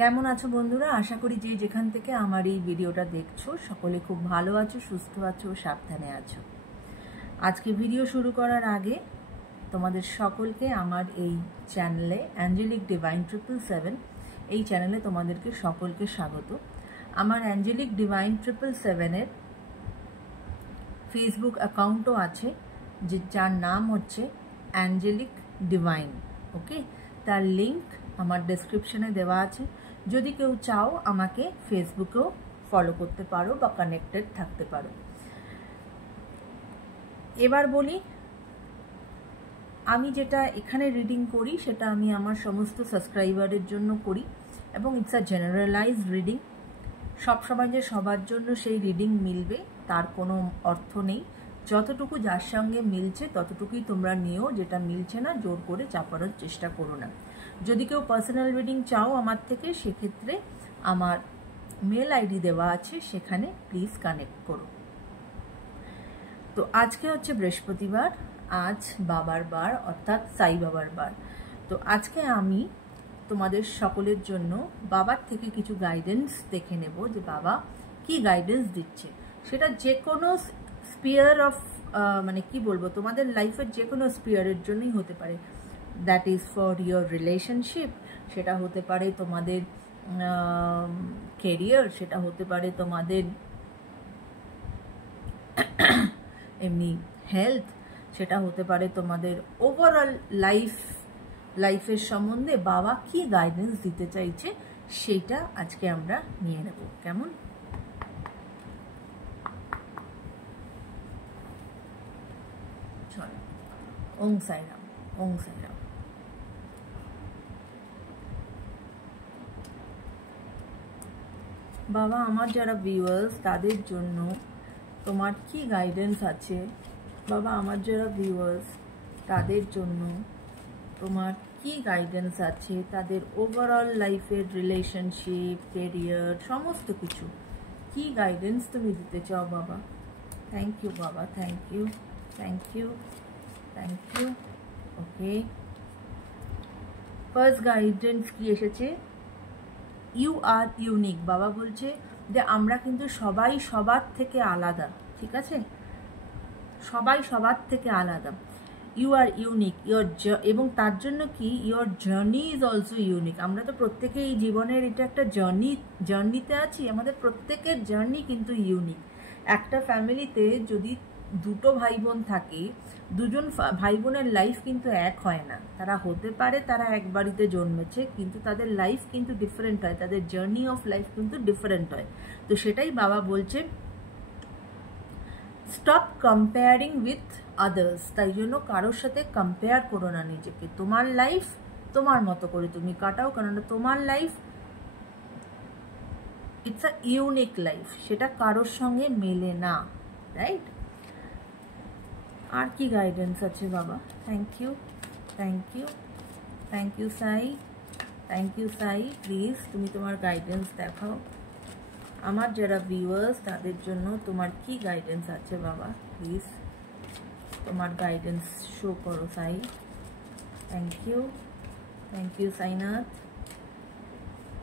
কেমন আছো বন্ধুরা? আশা করি যে যেখান থেকে আমার এই ভিডিওটা দেখছো সকলে খুব ভালো আছো, সুস্থ আছো, সাবধানে আছো। আজকে ভিডিও শুরু করার আগে তোমাদের সকলকে আমার এই চ্যানেলে অ্যাঞ্জেলিক ডিভাইন 777 এই চ্যানেলে তোমাদেরকে সকলকে স্বাগত। আমার অ্যাঞ্জেলিক ডিভাইন 777-এর ফেসবুক অ্যাকাউন্টও আছে, যার নাম হচ্ছে অ্যাঞ্জেলিক ডিভাইন। ওকে, তার লিঙ্ক আমার ডেসক্রিপশনে দেওয়া আছে। যদি কেউ চাও আমাকে ফেসবুকেও ফলো করতে পারো বা কানেক্টেড থাকতে পারো। এবার বলি, আমি যেটা এখানে রিডিং করি সেটা আমি আমার সমস্ত সাবস্ক্রাইবারের জন্য করি এবং ইটস আ জেনারেলাইজড রিডিং। সবসময় যে সবার জন্য সেই রিডিং মিলবে তার কোনো অর্থ নেই। যতটুকু যার সঙ্গে মিলছে ততটুকুই তোমরা নিও, যেটা মিলছে না জোর করে চাপানোর চেষ্টা করো না। যদি কেউ পার্সোনাল রিডিং চাও আমার থেকে, সেক্ষেত্রে আমার মেল আইডি দেওয়া আছে, সেখানে প্লিজ কানেক্ট করো। তো আজকে হচ্ছে বৃহস্পতিবার, আজ বাবার বার অর্থাৎ সাই বাবার বার। তো আজকে আমি তোমাদের সকলের জন্য বাবার থেকে কিছু গাইডেন্স দেখে নেব যে বাবা কি গাইডেন্স দিচ্ছে। সেটা যে কোনো স্পিয়ার অফ মানে কি বলবো, তোমাদের লাইফের যে কোনো স্পিয়ারের জন্যই হতে পারে। That is for your relationship, সেটা হতে পারে তোমাদের কেরিয়ার, সেটা হতে পারে তোমাদের এমনি হেলথ, সেটা হতে পারে তোমাদের ওভারঅল লাইফের সম্বন্ধে বাবা কি গাইডেন্স দিতে চাইছে সেটা আজকে আমরা নিয়ে নেব। কেমন? চলো, ওং সাইরাম, ওং সাইরাম। বাবা, আমার যারা ভিউয়ার্স তাদের জন্য তোমার কি গাইডেন্স আছে? বাবা, আমার যারা ভিউয়ার্স তাদের জন্য তোমার কি গাইডেন্স আছে? তাদের ওভারঅল লাইফের রিলেশনশিপ, কেরিয়ার, সমস্ত কিছু কি গাইডেন্স তুমি দিতে চাও বাবা? থ্যাংক ইউ বাবা, thank you, thank you, thank you. Okay, first guidance কি এসেছে? You are unique. বাবা বলছে যে আমরা কিন্তু সবাই সবার থেকে আলাদা, ঠিক আছে? সবাই সবার থেকে আলাদা। ইউ আর ইউনিক, এবং তার জন্য কি your journey is also unique. আমরা তো প্রত্যেকেই এই জীবনের এটা একটা জার্নিতে আছি, আমাদের প্রত্যেকের জার্নি কিন্তু ইউনিক। একটা ফ্যামিলিতে যদি দুটো ভাই বোন থাকে, দুজন ভাই বোনের লাইফ কিন্তু এক হয় না। তারা হতে পারে তারা এক বাড়িতে জন্মেছে, কিন্তু তাদের লাইফ কিন্তু ডিফারেন্ট হয়, তাদের জার্নি অফ লাইফ কিন্তু ডিফারেন্ট হয়। তো সেটাই বাবা বলছে, স্টপ কম্পেয়ারিং উইথ আদার্স। তাই জন্য কারোর সাথে কম্পেয়ার করো না নিজেকে। তোমার লাইফ তোমার মতো করে তুমি কাটাও, কারণ তোমার life it's a unique life, সেটা কারোর সঙ্গে মেলে না, রাইট? আর কি গাইডেন্স আছে বাবা? Thank you, thank you, thank you Sai, thank you Sai. Please তুমি তোমার গাইডেন্স দেখাও। আমার যারা ভিউয়ার্স তাদের জন্য তোমার কি গাইডেন্স আছে বাবা? প্লিজ তোমার গাইডেন্স শো করো Sai. Thank you, thank you Sainath,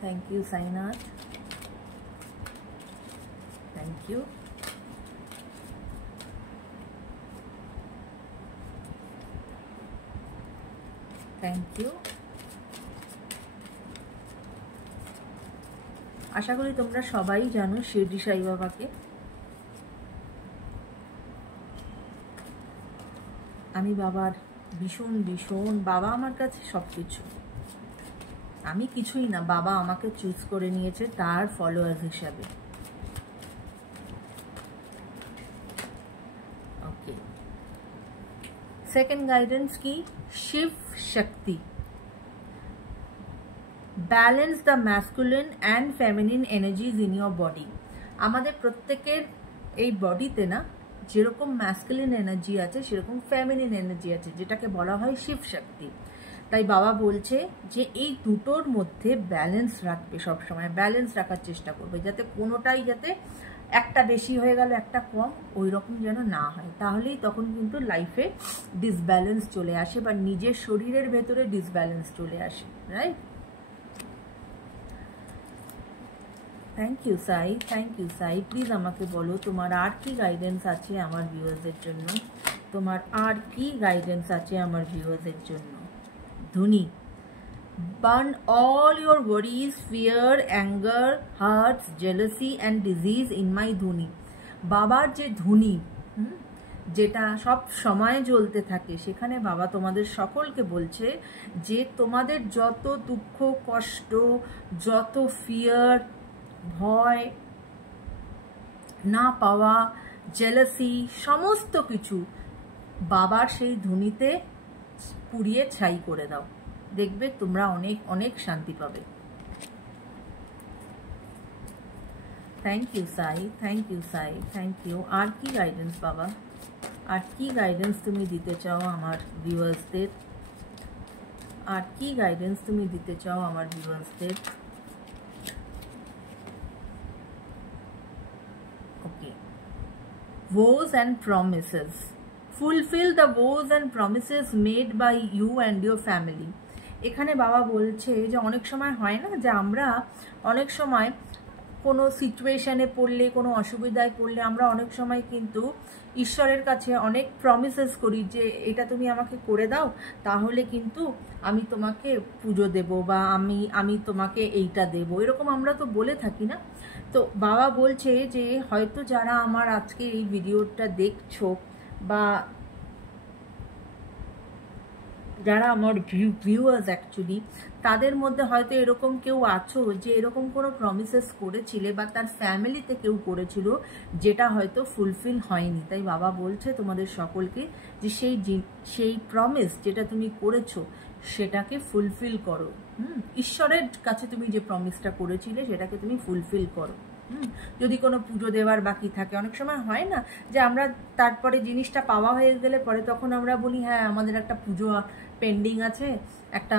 thank you Sainath, thank you. Thank you. আশা করি তোমরা সবাই জানো শিরডি সাই বাবাকে। আমি বাবার ভীষণ ভীষণ, বাবা আমার কাছে সব কিছু, আমি কিছুই না। বাবা আমাকে চুজ করে নিয়েছে তার ফলোয়ার্স হিসাবে। ওকে, সেকেন্ড গাইডেন্স কি? Shiva Shakti. Balance the masculine and feminine energies in your body. আমাদের প্রত্যেকের এই বডিতে না যেরকম ম্যাসকুলিন এনার্জি আছে সেরকম ফেমিনিন এনার্জি আছে, যেটাকে বলা হয় শিব শক্তি। তাই বাবা বলছে যে এই দুটোর মধ্যে ব্যালেন্স রাখবে, সবসময় ব্যালেন্স রাখার চেষ্টা করবে, যাতে কোনোটাই যাতে একটা বেশি হয়ে গেল একটা কম ওই রকম যেন না হয়। তাহলেই তখন কিন্তু লাইফে ডিসব্যালেন্স চলে আসে বা নিজের শরীরের ভেতরে ডিসব্যালেন্স চলে আসে, right? Thank you Sai, thank you Sai. Please আমাকে বলো তোমার আর কি গাইডেন্স আছে আমার ভিউয়ার্সের জন্য, তোমার আর কি গাইডেন্স আছে আমার ভিউয়ার্সের জন্য। ধুনি, burn all your worries, fear, anger, hurts, jealousy and disease in my ধুনি। বাবার যে ধুনি যেটা সব সময় জ্বলতে থাকে, সেখানে বাবা তোমাদের সকলকে বলছে যে তোমাদের যত দুঃখ কষ্ট, যত ফিয়ার, ভয়, না পাওয়া, জেলাসি, সমস্ত কিছু বাবার সেই ধুনিতে পুড়িয়ে ছাই করে দাও, দেখবে তোমরা অনেক অনেক শান্তি পাবে। Thank you Sai, thank you Sai, thank you. আর কি গাইডেন্স বাবা, আর কি গাইডেন্স তুমি দিতে চাও আমার ভিউয়ার্সদের, আর কি গাইডেন্স তুমি দিতে চাও আমার ভিউয়ার্সদের? ওকে, vows and promises, fulfill the vows and promises made by you and your family। এখানে বাবা বলছে যে অনেক সময় হয় না যে আমরা অনেক সময় কোনো সিচুয়েশানে পড়লে, কোনো অসুবিধায় পড়লে আমরা অনেক সময় কিন্তু ঈশ্বরের কাছে অনেক প্রমিসেস করি যে এটা তুমি আমাকে করে দাও, তাহলে কিন্তু আমি তোমাকে পুজো দেব বা আমি তোমাকে এইটা দেব, এরকম আমরা তো বলে থাকি না। তো বাবা বলছে যে হয়তো যারা আমার আজকে এই ভিডিওটা দেখছো বা যারা আমার ভিউয়ার্স অ্যাকচুয়ালি, তাদের মধ্যে হয়তো এরকম কেউ আছো যে এরকম কোনো প্রমিসেস করেছিলে বা তার ফ্যামিলিতে কেউ করেছিল যেটা হয়তো ফুলফিল হয়নি। তাই বাবা বলছে তোমাদের সকলকে যে সেই প্রমিস যেটা তুমি করেছো সেটাকে ফুলফিল করো। ঈশ্বরের কাছে তুমি যে প্রমিসটা করেছিলে সেটাকে তুমি ফুলফিল করো। যদি কোনো পুজো দেওয়ার বাকি থাকে, অনেক সময় হয় না যে আমরা তারপরে জিনিসটা পাওয়া হয়ে গেলে পরে তখন আমরা বলি হ্যাঁ আমাদের একটা পুজো পেন্ডিং আছে, একটা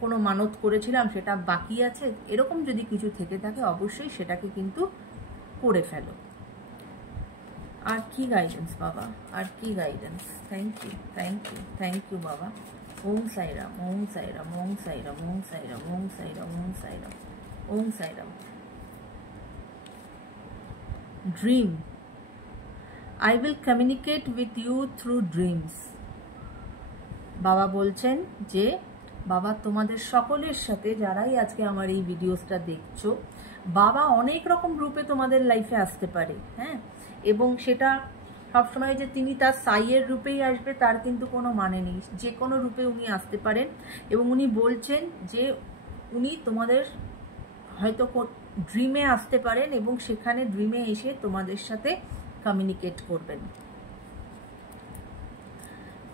কোনো মানত করেছিলাম সেটা বাকি আছে, এরকম যদি কিছু থেকে থাকে অবশ্যই সেটাকে কিন্তু করে ফেলো। আর কি গাইডেন্স বাবা, আর কি guidance? Thank you, thank you, thank you বাবা। ওম সাইরাম, ওম সাইরাম, ওম সাইরাম, ওম সাইরাম, ওম সাইরাম, ওম সাইরাম, ওম Sairam. Dream, I will communicate with you through dreams। বাবা বলছেন যে বাবা তোমাদের সকলের সাথে, যারাই আজকে আমার এই ভিডিওসটা দেখছো, বাবা অনেক রকম রূপে তোমাদের লাইফে আসতে পারে, হ্যাঁ, এবং সেটা সবসময় যে তিনি তার সাইয়ের রূপেই আসবে তার কিন্তু কোনো মানে নেই, যে কোনো রূপে উনি আসতে পারেন। এবং উনি বলছেন যে উনি তোমাদের হয়তো ড্রিমে আসতে পারেন এবং সেখানে ড্রিমে এসে তোমাদের সাথে কমিউনিকেট করবেন।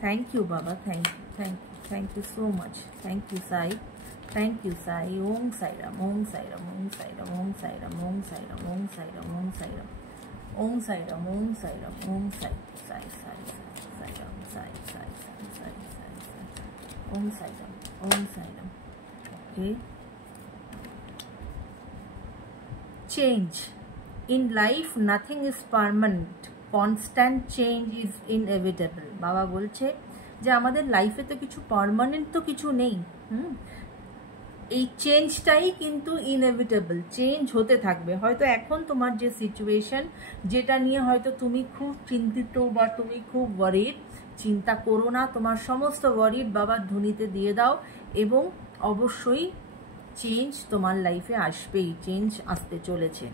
থ্যাংক ইউ বাবা, thank you, thank you, thank you so much, thank you Sai, thank you Sai. Om Sairam, Om Sairam, Om Sairam, Om Sairam, Om Sairam, Om Sairam, Om Sairam, Om Sairam, Om Sairam, Om Sai Sai Sai Sairam, Sai Sai Sai Sai Sai Sai, Om Sairam, Om Sairam. Okay, change in life, nothing is permanent, constant change is inevitable। বাবা বলছে যে আমাদের লাইফে তো কিছু permanent তো কিছু নেই, এই চেঞ্জটাই কিন্তু ইনএভিটেবল, চেঞ্জ হতে থাকবে। হয়তো এখন তোমার যে সিচুয়েশন যেটা নিয়ে হয়তো তুমি খুব চিন্তিত বা তুমি খুব ওয়ারিড, চিন্তা করো না, তোমার সমস্ত ওয়ারিড বাবার ধুনিতে দিয়ে দাও এবং অবশ্যই চেঞ্জ তোমার লাইফে আসবেই, চেঞ্জ আসতে চলেছে।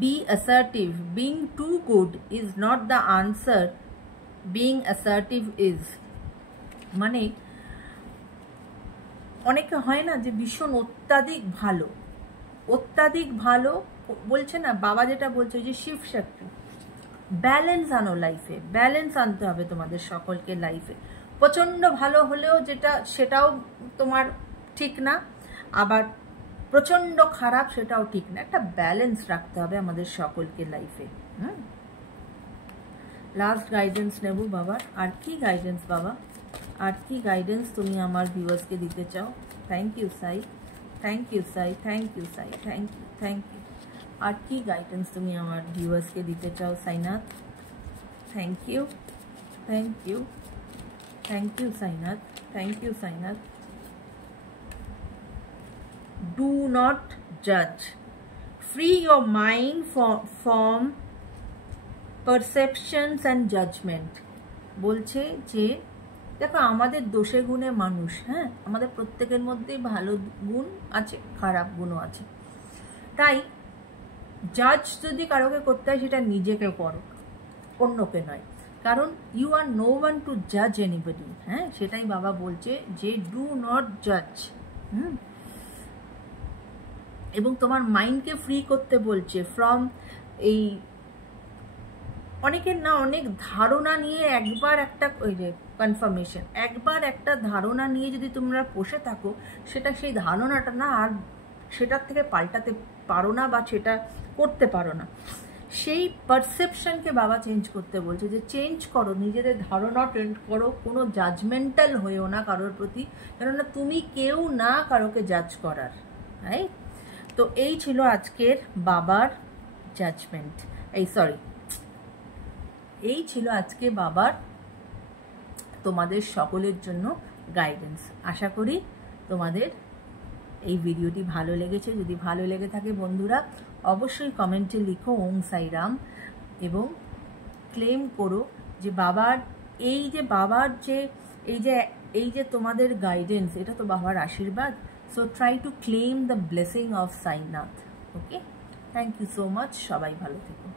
Be assertive, being too good is not the answer, being assertive is. মানে অনেকে হয় না যে ভীষণ অত্যাধিক ভালো, অত্যাধিক ভালো বলছে না, বাবা যেটা বলছে যে শিফট শক্তি, ব্যালেন্স আনো লাইফে, ব্যালেন্স আনতে হবে তোমাদের সকলকে লাইফে। প্রচণ্ড ভালো হলেও যেটা সেটাও তোমার ঠিক না, আবার প্রচণ্ড খারাপ সেটাও ঠিক না, একটা ব্যালেন্স রাখতে হবে আমাদের সকলকে লাইফে। লাস্ট গাইডেন্স নেব বাবার। আর কি গাইডেন্স বাবা, আর কি গাইডেন্স তুমি আমার ভিউয়ার্সকে দিতে চাও? Thank you Sai, thank you Sai, thank you Sai, thank you, thank you. আর কি গাইডেন্স তুমি আমার ভিউয়ার্সকে দিতে চাও Sainath? Thank you, thank you, thank you Sainath, thank you Sainath. Do not judge, free your mind from perceptions and judgement. বলছে যে দেখো আমাদের দোষে গুণে মানুষ, হ্যাঁ, আমাদের প্রত্যেকের মধ্যেই ভালো গুণ আছে, খারাপ গুণও আছে। তাই জাজ যদি কারোকে করতে হয় সেটা নিজেকে করো, অন্যকে নয়, কারণ you are no one to জাজ এনিবডি। হ্যাঁ, সেটাই বাবা বলছে যে ডু নট জাজ। এবং তোমার মাইন্ডকে ফ্রি করতে বলছে ফ্রম এই অনেকের না অনেক ধারণা নিয়ে একবার একটা ওই যে কনফার্মেশন, একবার একটা ধারণা নিয়ে যদি তোমরা বসে থাকো, সেটা সেই ধারণাটা না আর সেটার থেকে পাল্টাতে পারো না বা সেটা করতে পারো না। সেই পারসেপশনকে বাবা চেঞ্জ করতে বলছে, যে চেঞ্জ করো, নিজেদের ধারণা চেঞ্জ করো, কোনো জাজমেন্টাল হয়েও না কারোর প্রতি, কেননা তুমি কেউ না কারোকে জাজ করার। রাইট? তো এই ছিল আজকের বাবার জাজমেন্ট, এই ছিল আজকে বাবার তোমাদের সকলের জন্য গাইডেন্স। আশা করি তোমাদের এই ভিডিওটি ভালো লেগেছে। যদি ভালো লেগে থাকে বন্ধুরা, অবশ্যই কমেন্টে লিখো ওম সাই রাম, এবং ক্লেম করো যে বাবার এই যে তোমাদের গাইডেন্স, এটা তো বাবার আশীর্বাদ। So try to claim the blessing of Sainath. Okay, thank you so much, সবাই ভালো থেকো।